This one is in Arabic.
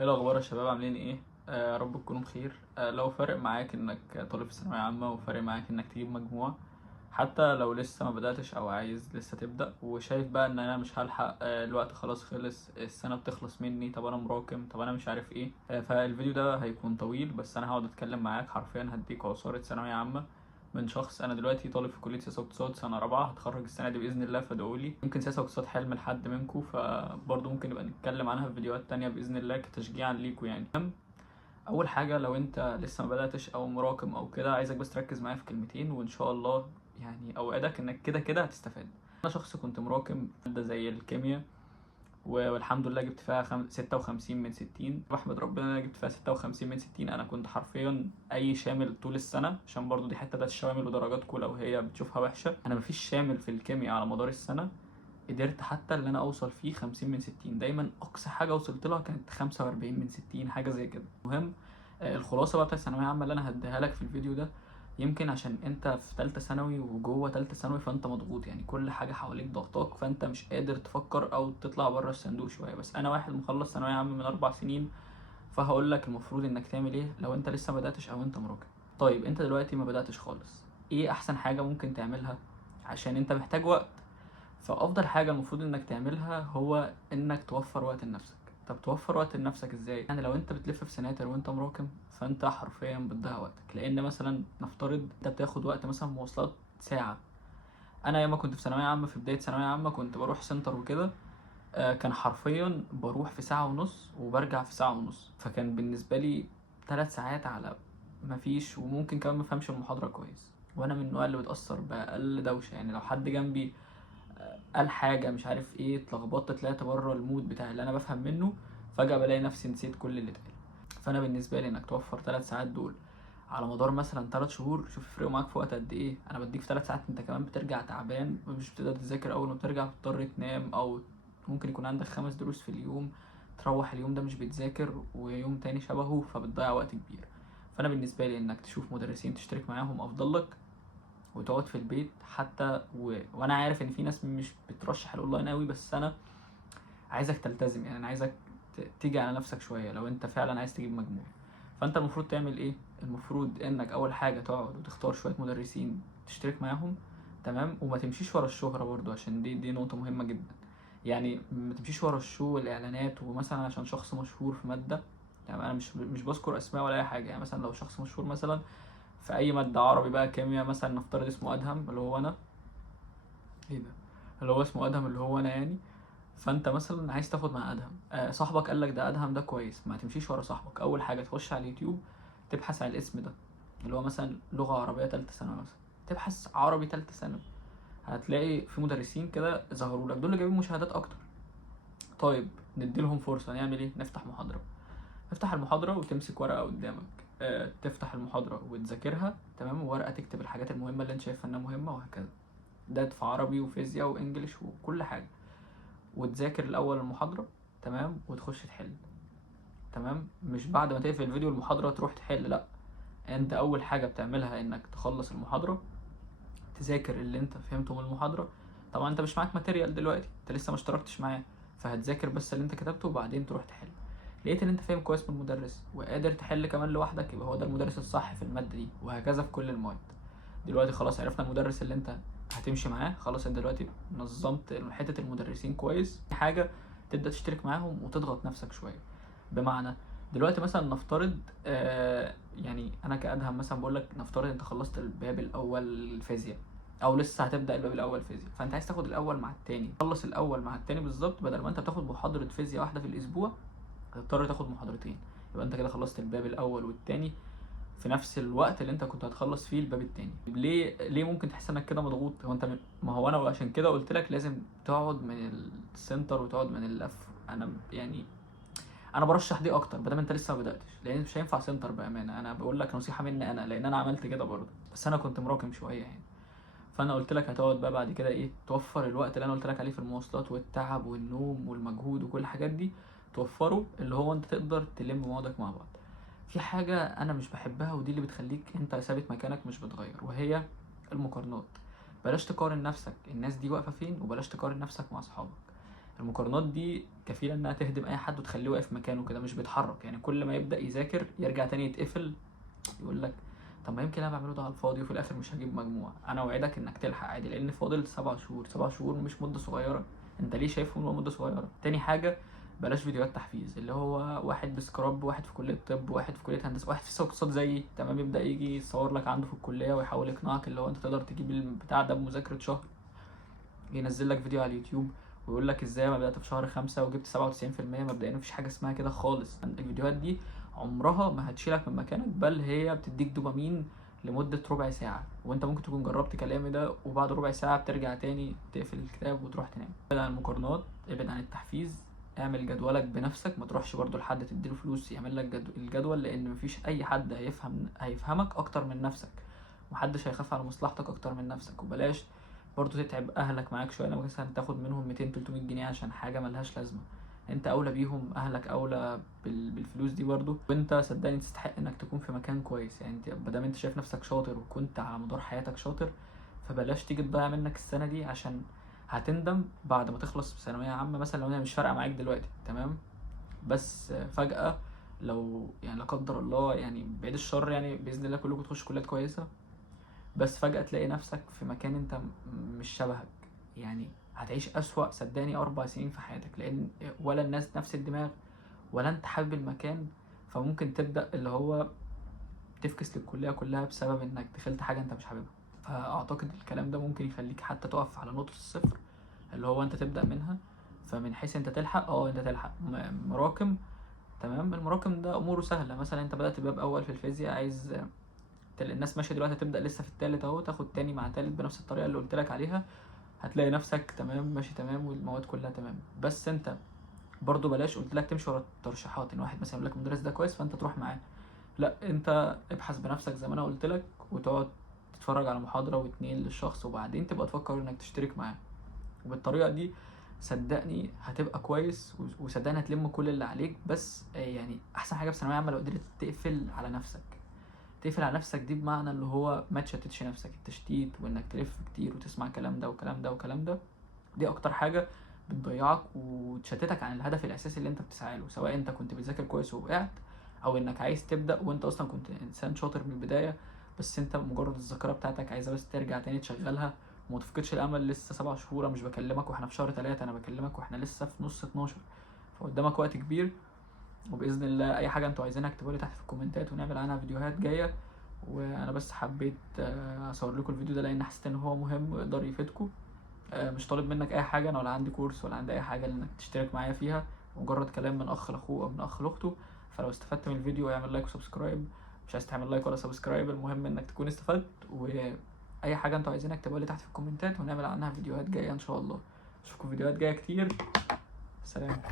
ايه الاخبار يا شباب؟ عاملين ايه؟ يا رب تكونوا بخير. لو فارق معاك انك طالب في ثانويه عامه وفارق معاك انك تجيب مجموع، حتى لو لسه ما بداتش او عايز لسه تبدا وشايف بقى ان انا مش هلحق، الوقت خلاص خلص، السنه بتخلص مني، طب انا مراكم، طب انا مش عارف ايه. فالفيديو ده هيكون طويل، بس انا هقعد اتكلم معاك حرفيا، هديك عصاره ثانويه عامه من شخص انا دلوقتي طالب في كليه سياسه واقتصاد سنه رابعه، هتخرج السنه دي باذن الله، فادعولي. يمكن سياسه واقتصاد حلم لحد منكم، فبرضه ممكن نبقى نتكلم عنها في فيديوهات تانية باذن الله كتشجيعا ليكوا يعني. اول حاجه، لو انت لسه ما بداتش او مراكم او كده، عايزك بس تركز معايا في كلمتين وان شاء الله يعني اوعدك انك كده كده هتستفاد. انا شخص كنت مراكم ماده زي الكيمياء، والحمد لله جبت فيها 56 من 60. بحمد ربنا إن انا جبت فيها 56 من 60. انا كنت حرفيا اي شامل طول السنه، عشان برضو دي حته بتاعت الشوامل ودرجاتكم لو هي بتشوفها وحشه. انا مفيش شامل في الكيمياء على مدار السنه قدرت حتى اللي انا اوصل فيه 50 من 60. دايما اقصى حاجه وصلت لها كانت 45 من 60، حاجه زي كده. المهم، الخلاصه بقى بتاعت الثانويه العامه اللي انا هديها لك في الفيديو ده، يمكن عشان انت في ثالثه ثانوي وجوه ثالثه ثانوي فانت مضغوط، يعني كل حاجه حواليك ضغطاك، فانت مش قادر تفكر او تطلع بره الصندوق شويه. بس انا واحد مخلص ثانويه عامه من 4 سنين، فهقول لك المفروض انك تعمل ايه لو انت لسه ما بداتش او انت مراكم. طيب انت دلوقتي ما بداتش خالص، ايه احسن حاجه ممكن تعملها؟ عشان انت محتاج وقت. فافضل حاجه المفروض انك تعملها هو انك توفر وقت لنفسك. طب توفر وقت لنفسك ازاي؟ يعني لو انت بتلف في سناتر وانت مراكم، فانت حرفيا بتضيع وقتك، لان مثلا نفترض انت بتاخد وقت مثلا مواصلات ساعه. انا ايام ما كنت في ثانويه عامه، في بدايه ثانويه عامه، كنت بروح سنتر وكده. كان حرفيا بروح في ساعه ونص وبرجع في ساعه ونص، فكان بالنسبه لي 3 ساعات على مفيش، وممكن كمان مفهمش المحاضره كويس. وانا من النوع اللي بتاثر باقل دوشه، يعني لو حد جنبي قال حاجه مش عارف ايه، اتلخبطت، طلعت بره المود بتاع اللي انا بفهم منه، فجاه بلاقي نفسي نسيت كل اللي اتقال. فانا بالنسبه لي انك توفر 3 ساعات دول على مدار مثلا 3 شهور، شوف يفرقوا معاك في وقت قد ايه. انا بديك في 3 ساعات انت كمان بترجع تعبان ومش بتقدر تذاكر، اول ما بترجع بتضطر تنام، او ممكن يكون عندك 5 دروس في اليوم، تروح اليوم ده مش بتذاكر ويوم تاني شبهه، فبتضيع وقت كبير. فانا بالنسبه لي انك تشوف مدرسين تشترك معاهم افضل لك، وتقعد في البيت حتى وانا عارف ان في ناس مش بترشح الاونلاين قوي، بس انا عايزك تلتزم، يعني انا عايزك تيجي على نفسك شويه لو انت فعلا عايز تجيب مجموع. فانت المفروض تعمل ايه؟ المفروض انك اول حاجه تقعد وتختار شويه مدرسين تشترك معاهم، تمام؟ وما تمشيش ورا الشهره برضو، عشان دي نقطه مهمه جدا. يعني ما تمشيش ورا الشو والاعلانات، ومثلا عشان شخص مشهور في ماده، يعني انا مش بذكر اسماء ولا اي حاجه، يعني مثلا لو شخص مشهور مثلا في اي ماده، عربي بقى، كيمياء مثلا، نفترض اسمه ادهم اللي هو انا، ايه ده، اللي هو اسمه ادهم اللي هو انا يعني. فانت مثلا عايز تاخد مع ادهم، صاحبك قال لك ده ادهم ده كويس، ما تمشيش ورا صاحبك. اول حاجه تخش على اليوتيوب، تبحث عن الاسم ده، اللي هو مثلا لغه عربيه ثالثه ثانوي مثلا، تبحث عربي ثالثه ثانوي، هتلاقي في مدرسين كده ظهروا لك، دول اللي جايبين مشاهدات اكتر. طيب ندي لهم فرصه، نعمل ايه؟ نفتح محاضره. افتح المحاضره وتمسك ورقه قدامك، تفتح المحاضره وتذاكرها، تمام، وورقه تكتب الحاجات المهمه اللي انت شايفها انها مهمه، وهكذا. ده في عربي وفيزياء وانجليش وكل حاجه. وتذاكر الاول المحاضره، تمام، وتخش تحل. تمام، مش بعد ما تقفل الفيديو المحاضره تروح تحل، لا. انت اول حاجه بتعملها انك تخلص المحاضره، تذاكر اللي انت فهمته من المحاضره. طبعا انت مش معاك ماتيريال دلوقتي، انت لسه ما اشتركتش معاه، فهتذاكر بس اللي انت كتبته وبعدين تروح تحل. لقيت ان انت فاهم كويس من المدرس وقادر تحل كمان لوحدك، يبقى هو ده المدرس الصح في الماده دي، وهكذا في كل المواد. دلوقتي خلاص عرفنا المدرس اللي انت هتمشي معاه، خلاص انت دلوقتي نظمت حته المدرسين كويس. حاجه تبدا تشترك معاهم وتضغط نفسك شويه. بمعنى، دلوقتي مثلا نفترض، يعني انا كادهم مثلا بقول لك، نفترض انت خلصت الباب الاول فيزياء، او لسه هتبدا الباب الاول فيزياء، فانت عايز تاخد الاول مع التاني، تخلص الاول مع التاني بالظبط، بدل ما انت بتاخد محاضره فيزياء واحده في الاسبوع هتضطر تاخد محاضرتين. يبقى انت كده خلصت الباب الاول والتاني في نفس الوقت اللي انت كنت هتخلص فيه الباب التاني. ليه ممكن تحس انك كده مضغوط؟ هو انت ما هو انا عشان كده قلت لك لازم تقعد من السنتر وتقعد من اللف. انا يعني انا برشح دي اكتر بدل ما انت لسه ما بداتش، لان مش هينفع سنتر بامانه. انا بقول لك نصيحه مني انا، لان انا عملت كده برضه، بس انا كنت مراكم شويه يعني. فانا قلت لك هتقعد بقى بعد كده ايه، توفر الوقت اللي انا قلت لك عليه في المواصلات والتعب والنوم والمجهود وكل الحاجات دي، توفره اللي هو انت تقدر تلم موادك مع بعض. في حاجه انا مش بحبها، ودي اللي بتخليك انت ثابت مكانك مش بتغير، وهي المقارنات. بلاش تقارن نفسك الناس دي واقفه فين، وبلاش تقارن نفسك مع اصحابك. المقارنات دي كفيله انها تهدم اي حد وتخليه واقف مكانه كده مش بيتحرك. يعني كل ما يبدا يذاكر يرجع تاني يتقفل، يقول لك طب ما يمكن انا بعمله ده على الفاضي وفي الاخر مش هجيب مجموع. انا اوعدك انك تلحق عادي، لان فاضل 7 شهور. 7 شهور مش مده صغيره. انت ليه شايفهم إنه مده صغيره؟ تاني حاجه، بلاش فيديوهات تحفيز، اللي هو واحد بسكراب، واحد في كليه طب، واحد في كليه هندسه، واحد في اقتصاد زيي تمام، يبدا يجي يصور لك عنده في الكليه ويحاول يقنعك اللي هو انت تقدر تجيب البتاع ده بمذاكره شهر. ينزل لك فيديو على اليوتيوب ويقول لك ازاي انا بدات في شهر 5 وجبت 97%. مبدئيا مفيش حاجه اسمها كده خالص. الفيديوهات دي عمرها ما هتشيلك من مكانك، بل هي بتديك دوبامين لمدة ربع ساعة، وانت ممكن تكون جربت كلامي ده وبعد ربع ساعة بترجع تاني تقفل الكتاب وتروح تنام. ابعد عن المقارنات، ابعد عن التحفيز، اعمل جدولك بنفسك. ما تروحش برضو لحد تديله فلوس يعمل لك الجدول، لان مفيش اي حد هيفهمك اكتر من نفسك، محدش هيخاف على مصلحتك اكتر من نفسك. وبلاش برضو تتعب اهلك معاك شويه، لما مثلا تاخد منهم 200 300 جنيه عشان حاجه ملهاش لازمه. انت اولى بيهم، اهلك اولى بالفلوس دي برضو. وانت صدقني تستحق انك تكون في مكان كويس. يعني انت مادام انت شايف نفسك شاطر وكنت على مدار حياتك شاطر، فبلاش تيجي تضيع منك السنه دي، عشان هتندم بعد ما تخلص ثانويه عامه مثلا لو هي مش فارقه معاك دلوقتي تمام. بس فجاه لو يعني لا قدر الله، يعني بعيد الشر، يعني باذن الله كلكم تخشوا كليات كويسه، بس فجأة تلاقي نفسك في مكان انت مش شبهك. يعني هتعيش أسوأ صدقني 4 سنين في حياتك، لأن ولا الناس نفس الدماغ ولا انت حابب المكان. فممكن تبدأ اللي هو تفكس للكلية كلها بسبب انك دخلت حاجة انت مش حاببها. فأعتقد الكلام ده ممكن يخليك حتى تقف على نقطة الصفر اللي هو انت تبدأ منها. فمن حيث انت تلحق، انت تلحق مراكم تمام. المراكم ده اموره سهله. مثلا انت بدات باب اول في الفيزياء، عايز الناس ماشيه دلوقتي هتبدا لسه في التالت اهو، تاخد تاني مع تالت بنفس الطريقه اللي قلت لك عليها، هتلاقي نفسك تمام ماشي تمام والمواد كلها تمام. بس انت برضو بلاش قلت لك تمشي ورا الترشيحات، ان واحد مثلا يقول لك المدرس ده كويس فانت تروح معاه. لا، انت ابحث بنفسك زي ما انا قلت لك، وتقعد تتفرج على محاضره واتنين للشخص، وبعدين تبقى تفكر انك تشترك معاه. وبالطريقه دي صدقني هتبقى كويس، وصدقني هتلم كل اللي عليك. بس يعني احسن حاجه في ثانويه عامه لو قدرت تقفل على نفسك. تقفل على نفسك دي بمعنى اللي هو ما تشتتش نفسك. التشتيت وانك تلف كتير وتسمع كلام ده وكلام ده وكلام ده، دي اكتر حاجه بتضيعك وتشتتك عن الهدف الاساسي اللي انت بتسعى له، سواء انت كنت بتذاكر كويس ووقعت، او انك عايز تبدا وانت اصلا كنت انسان شاطر من البدايه، بس انت مجرد الذاكره بتاعتك عايزه بس ترجع تاني تشغلها. وما تفقدش الامل. لسه 7 شهور، أنا مش بكلمك واحنا في شهر 3، انا بكلمك واحنا لسه في نص 12. فقدامك وقت كبير. وباذن الله اي حاجه انتوا عايزينها اكتبوا لي تحت في الكومنتات ونعمل عنها فيديوهات جايه. وانا بس حبيت اصور لكم الفيديو ده لان حسيت ان هو مهم ويقدر يفيدكم. مش طالب منك اي حاجه، انا ولا عندي كورس ولا عندي اي حاجه انك تشترك معايا فيها، مجرد كلام من اخ لاخوه او من اخ لاخته. فلو استفدت من الفيديو اعمل لايك وسبسكرايب. مش عايز تعمل لايك ولا سبسكرايب، المهم انك تكون استفدت. واي حاجه انتوا عايزينها اكتبوا لي تحت في الكومنتات ونعمل عنها فيديوهات جايه ان شاء الله. اشوفكم فيديوهات جايه كتير. سلام.